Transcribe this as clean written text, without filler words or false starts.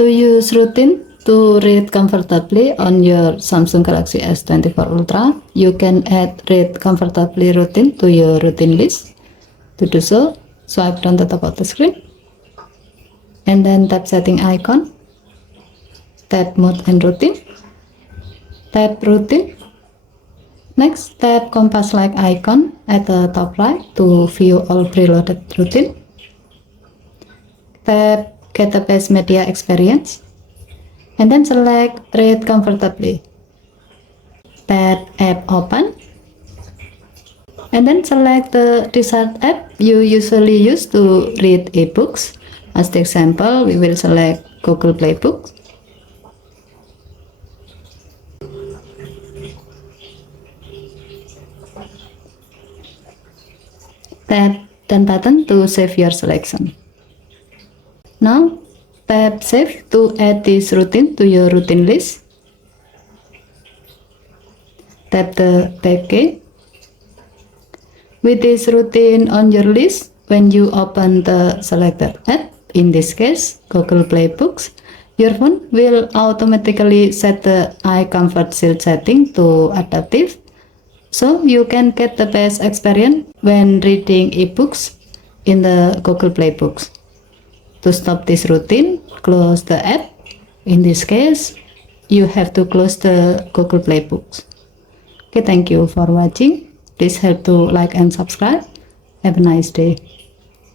To use routine to read comfortably on your Samsung Galaxy S24 Ultra, you can add read comfortably routine to your routine list. To do so, swipe down the top of the screen and then tap setting icon, tap mode and routine, tap routine. Next, tap compass like icon at the top right to view all preloaded routine. Tap get the best media experience and then select read comfortably. Tap app open and then select the desired app you usually use to read ebooks. As the example, we will select Google Play Books. Tap done button to save your selection. Now tap save to add this routine to your routine list. Tap the back key. With this routine on your list, when you open the selected app, in this case Google Play Books, your phone will automatically set the eye comfort shield setting to adaptive, so you can get the best experience when reading ebooks in the Google Play Books. To stop this routine, close the app. In this case, you have to close the Google Play Books. Okay, thank you for watching. Please help to like and subscribe. Have a nice day.